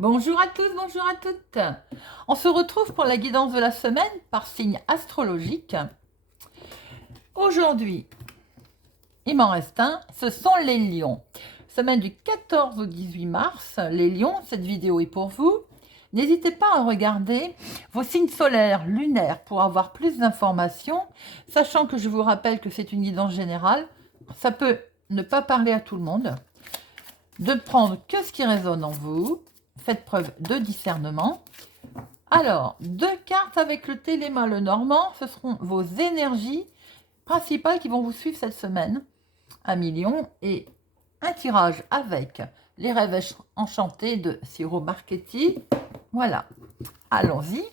Bonjour à tous, bonjour à toutes. On se retrouve pour la guidance de la semaine par signe astrologique. Aujourd'hui, il m'en reste un, ce sont les lions. Semaine du 14 au 18 mars, les lions, cette vidéo est pour vous. N'hésitez pas à regarder vos signes solaires, lunaires pour avoir plus d'informations, sachant que je vous rappelle que c'est une guidance générale. Ça peut ne pas parler à tout le monde. De prendre que ce qui résonne en vous. Faites preuve de discernement. Alors, 2 cartes avec le téléma, le normand, ce seront vos énergies principales qui vont vous suivre cette semaine. 1 million et un tirage avec les rêves enchantés de Ciro Marchetti. Voilà, allons-y.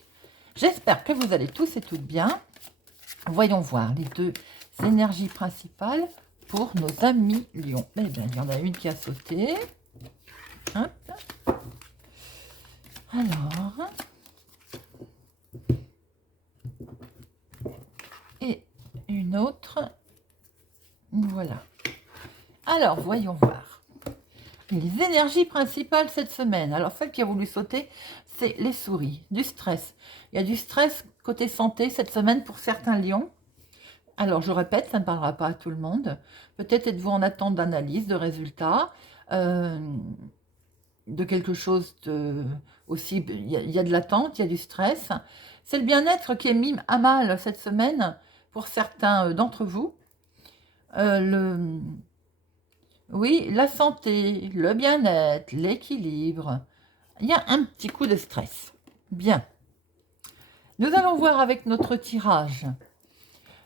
J'espère que vous allez tous et toutes bien. Voyons voir les 2 énergies principales pour nos amis lions. Eh bien, il y en a une qui a sauté. Hop. Alors, et une autre, voilà. Alors, voyons voir. Les énergies principales cette semaine. Alors, celle qui a voulu sauter, c'est les souris, du stress. Il y a du stress côté santé cette semaine pour certains lions. Alors, je répète, ça ne parlera pas à tout le monde. Peut-être êtes-vous en attente d'analyse, de résultats, de quelque chose de... Aussi, il y a de l'attente, il y a du stress. C'est le bien-être qui est mis à mal cette semaine pour certains d'entre vous. Oui, la santé, le bien-être, l'équilibre. Il y a un petit coup de stress. Bien. Nous allons voir avec notre tirage.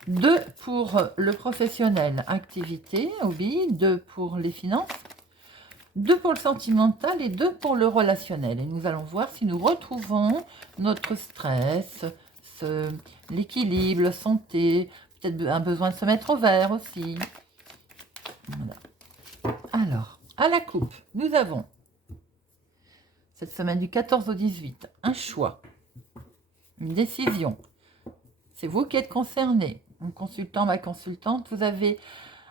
2 pour le professionnel, activité, hobby, 2 pour les finances, 2 pour le sentimental et 2 pour le relationnel. Et nous allons voir si nous retrouvons notre stress, l'équilibre, la santé, peut-être un besoin de se mettre au vert aussi. Voilà. Alors, à la coupe, nous avons, cette semaine du 14 au 18, un choix, une décision. C'est vous qui êtes concerné. Mon consultant, ma consultante, vous avez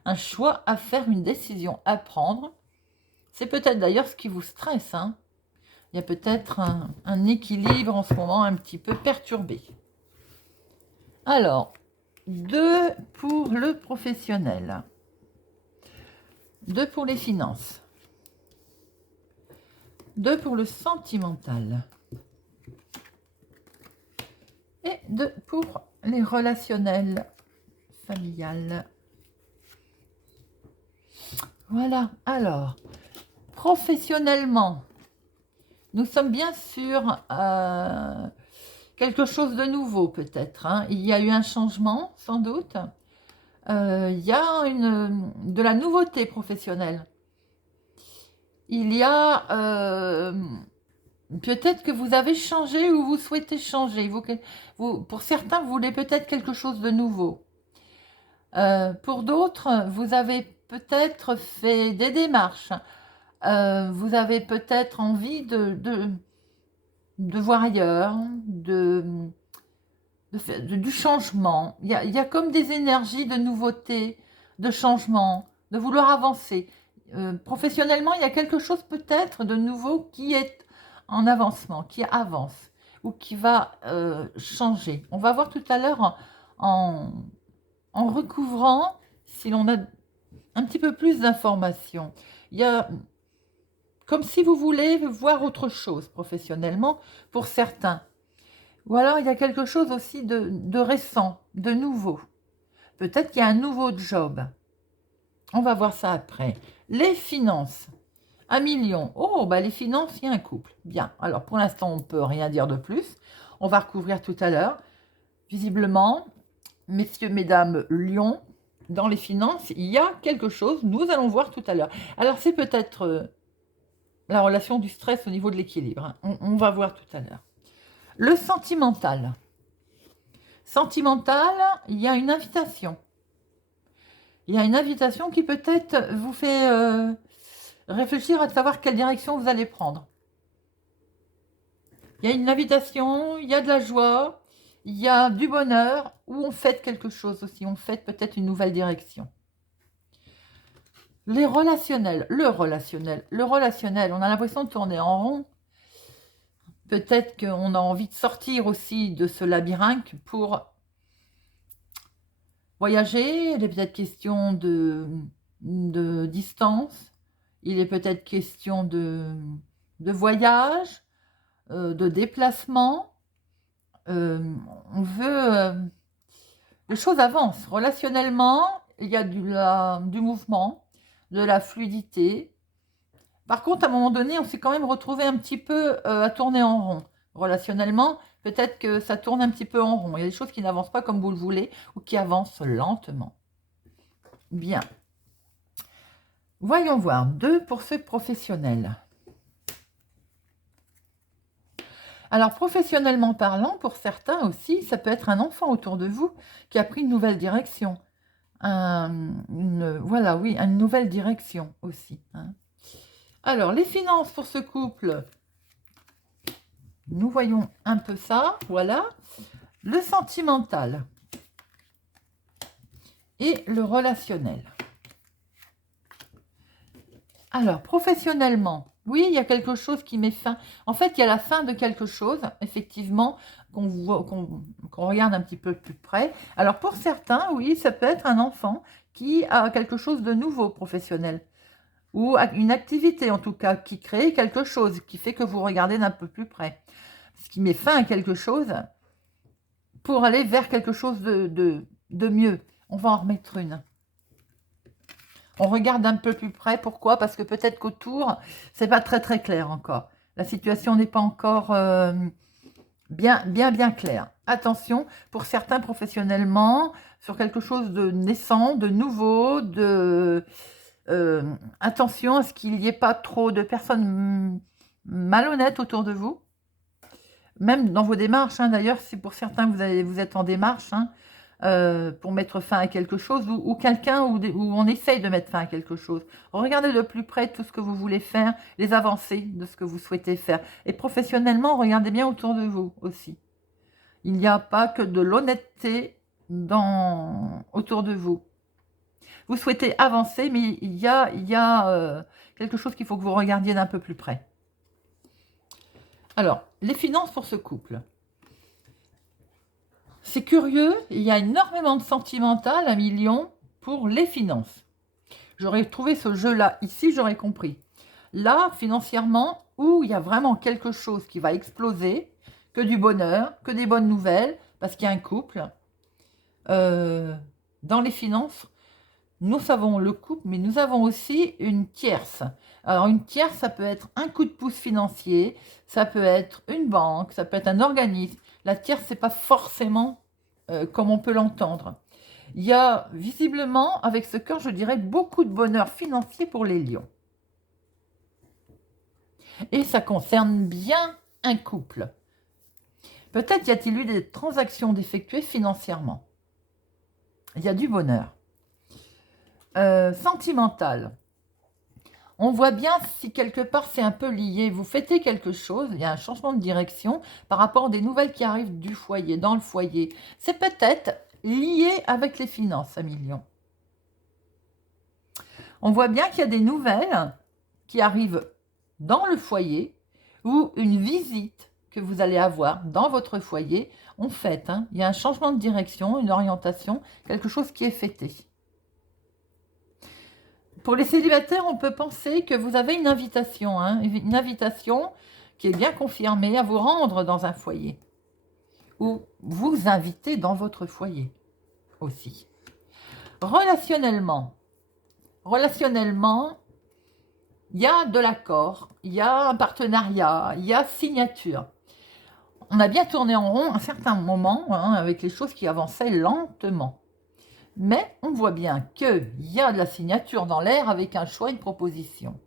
un choix à faire, une décision à prendre. C'est peut-être d'ailleurs ce qui vous stresse. Il y a peut-être un équilibre en ce moment un petit peu perturbé. Alors, 2 pour le professionnel. 2 pour les finances. 2 pour le sentimental. Et 2 pour les relationnels familiales. Voilà. Alors, professionnellement, nous sommes bien sur quelque chose de nouveau peut-être. Il y a eu un changement, sans doute. Il y a de la nouveauté professionnelle. Il y a peut-être que vous avez changé ou vous souhaitez changer. Pour certains, vous voulez peut-être quelque chose de nouveau. Pour d'autres, vous avez peut-être fait des démarches. Vous avez peut-être envie de voir ailleurs, du changement. Il y a comme des énergies de nouveauté, de changement, de vouloir avancer. Professionnellement, il y a quelque chose peut-être de nouveau qui est en avancement, qui avance ou qui va changer. On va voir tout à l'heure en recouvrant, si l'on a un petit peu plus d'informations. Il y a comme si vous voulez voir autre chose professionnellement pour certains. Ou alors il y a quelque chose aussi de récent, de nouveau. Peut-être qu'il y a un nouveau job. On va voir ça après. Les finances. 1 million. Oh, bah les finances, il y a un couple. Bien. Alors pour l'instant, on ne peut rien dire de plus. On va recouvrir tout à l'heure. Visiblement, messieurs, mesdames, lions, dans les finances, il y a quelque chose. Nous allons voir tout à l'heure. Alors c'est peut-être la relation du stress au niveau de l'équilibre. On va voir tout à l'heure. Le sentimental. Sentimental, il y a une invitation. Il y a une invitation qui peut-être vous fait réfléchir à savoir quelle direction vous allez prendre. Il y a une invitation, il y a de la joie, il y a du bonheur, ou on fête quelque chose aussi, on fête peut-être une nouvelle direction. Les relationnels, le relationnel, on a l'impression de tourner en rond. Peut-être qu'on a envie de sortir aussi de ce labyrinthe pour voyager. Il est peut-être question de distance. Il est peut-être question de voyage, de déplacement. On veut... les choses avancent. Relationnellement, il y a du mouvement, de la fluidité. Par contre, à un moment donné, on s'est quand même retrouvé un petit peu à tourner en rond. Relationnellement, peut-être que ça tourne un petit peu en rond. Il y a des choses qui n'avancent pas comme vous le voulez ou qui avancent lentement. Bien. Voyons voir. 2 pour ceux professionnels. Alors, professionnellement parlant, pour certains aussi, ça peut être un enfant autour de vous qui a pris une nouvelle direction. Voilà, oui, une nouvelle direction aussi. Hein. Alors, les finances pour ce couple, nous voyons un peu ça, voilà. Le sentimental et le relationnel. Alors, professionnellement, oui, il y a quelque chose qui met fin. En fait, il y a la fin de quelque chose, effectivement, qu'on regarde un petit peu plus près. Alors, pour certains, oui, ça peut être un enfant qui a quelque chose de nouveau professionnel. Ou une activité, en tout cas, qui crée quelque chose, qui fait que vous regardez d'un peu plus près. Ce qui met fin à quelque chose pour aller vers quelque chose de mieux. On va en remettre une. On regarde un peu plus près. Pourquoi? Parce que peut-être qu'autour, c'est pas très très clair encore. La situation n'est pas encore bien claire. Attention, pour certains professionnellement, sur quelque chose de naissant, de nouveau, attention à ce qu'il n'y ait pas trop de personnes malhonnêtes autour de vous. Même dans vos démarches, hein, d'ailleurs, si pour certains vous êtes en démarche, hein, pour mettre fin à quelque chose, ou quelqu'un où on essaye de mettre fin à quelque chose. Regardez de plus près tout ce que vous voulez faire, les avancées de ce que vous souhaitez faire. Et professionnellement, regardez bien autour de vous aussi. Il n'y a pas que de l'honnêteté autour de vous. Vous souhaitez avancer, mais il y a quelque chose qu'il faut que vous regardiez d'un peu plus près. Alors, les finances pour ce couple. C'est curieux, il y a énormément de sentimental, 1 million, pour les finances. J'aurais trouvé ce jeu-là ici, j'aurais compris. Là, financièrement, où il y a vraiment quelque chose qui va exploser, que du bonheur, que des bonnes nouvelles, parce qu'il y a un couple. Dans les finances, nous savons le couple, mais nous avons aussi une tierce. Alors, une tierce, ça peut être un coup de pouce financier, ça peut être une banque, ça peut être un organisme. La tierce, ce n'est pas forcément comme on peut l'entendre. Il y a visiblement, avec ce cœur, je dirais, beaucoup de bonheur financier pour les lions. Et ça concerne bien un couple. Peut-être y a-t-il eu des transactions d'effectuer financièrement. Il y a du bonheur. Sentimental. On voit bien si quelque part c'est un peu lié. Vous fêtez quelque chose, il y a un changement de direction par rapport à des nouvelles qui arrivent du foyer, dans le foyer. C'est peut-être lié avec les finances, 1 million. On voit bien qu'il y a des nouvelles qui arrivent dans le foyer ou une visite que vous allez avoir dans votre foyer. On fête, hein. Il y a un changement de direction, une orientation, quelque chose qui est fêté. Pour les célibataires, on peut penser que vous avez une invitation, hein, une invitation qui est bien confirmée à vous rendre dans un foyer. Ou vous inviter dans votre foyer aussi. Relationnellement, il y a de l'accord, il y a un partenariat, il y a signature. On a bien tourné en rond un certain moment, hein, avec les choses qui avançaient lentement. Mais on voit bien qu'il y a de la signature dans l'air avec un choix, une proposition.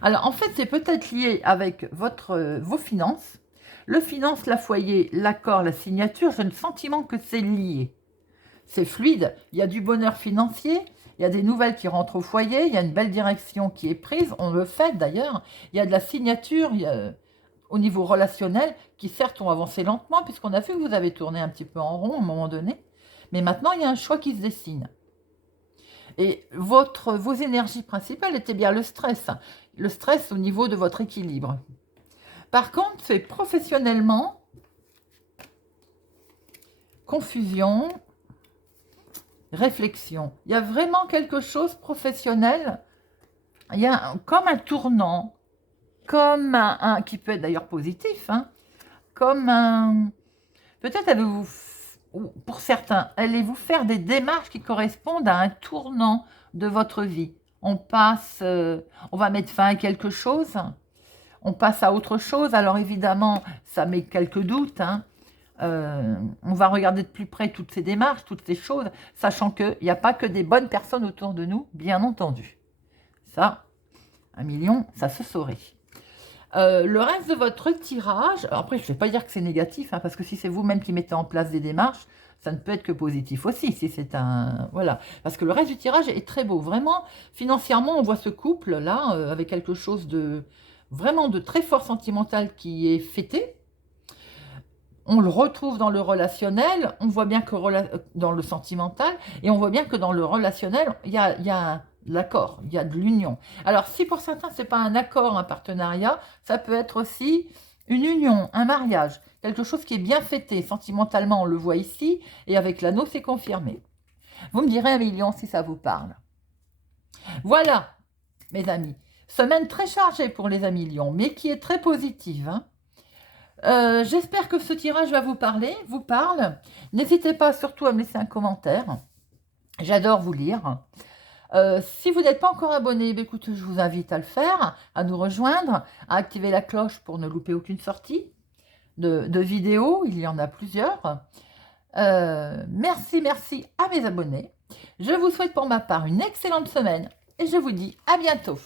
Alors en fait, c'est peut-être lié avec vos finances. Le finance, la foyer, l'accord, la signature, j'ai le sentiment que c'est lié. C'est fluide, il y a du bonheur financier, il y a des nouvelles qui rentrent au foyer, il y a une belle direction qui est prise, on le fait d'ailleurs. Il y a de la signature au niveau relationnel qui certes ont avancé lentement puisqu'on a vu que vous avez tourné un petit peu en rond à un moment donné. Mais maintenant, il y a un choix qui se dessine. Et vos énergies principales étaient bien le stress. Le stress au niveau de votre équilibre. Par contre, c'est professionnellement, confusion, réflexion. Il y a vraiment quelque chose professionnel. Il y a comme un tournant, comme qui peut être d'ailleurs positif, hein, comme un... Peut-être allez-vous, pour certains, allez-vous faire des démarches qui correspondent à un tournant de votre vie. On passe, on va mettre fin à quelque chose, on passe à autre chose. Alors évidemment, ça met quelques doutes, hein. On va regarder de plus près toutes ces démarches, toutes ces choses, sachant qu'il n'y a pas que des bonnes personnes autour de nous, bien entendu. Ça, 1 million, ça se saurait. Le reste de votre tirage, après je ne vais pas dire que c'est négatif, hein, parce que si c'est vous-même qui mettez en place des démarches, ça ne peut être que positif aussi, si c'est un... Voilà, parce que le reste du tirage est très beau. Vraiment, financièrement, on voit ce couple-là, avec quelque chose de vraiment de très fort sentimental qui est fêté. On le retrouve dans le relationnel, on voit bien que dans le sentimental, et on voit bien que dans le relationnel, il y a l'accord, il y a de l'union. Alors, si pour certains, ce n'est pas un accord, un partenariat, ça peut être aussi une union, un mariage, quelque chose qui est bien fêté. Sentimentalement, on le voit ici, et avec l'anneau, c'est confirmé. Vous me direz 1 million si ça vous parle. Voilà, mes amis. Semaine très chargée pour les 1 million, mais qui est très positive, hein. J'espère que ce tirage va vous parle. N'hésitez pas surtout à me laisser un commentaire. J'adore vous lire. Si vous n'êtes pas encore abonné, écoutez, je vous invite à le faire, à nous rejoindre, à activer la cloche pour ne louper aucune sortie de vidéos. Il y en a plusieurs. Merci à mes abonnés. Je vous souhaite pour ma part une excellente semaine et je vous dis à bientôt.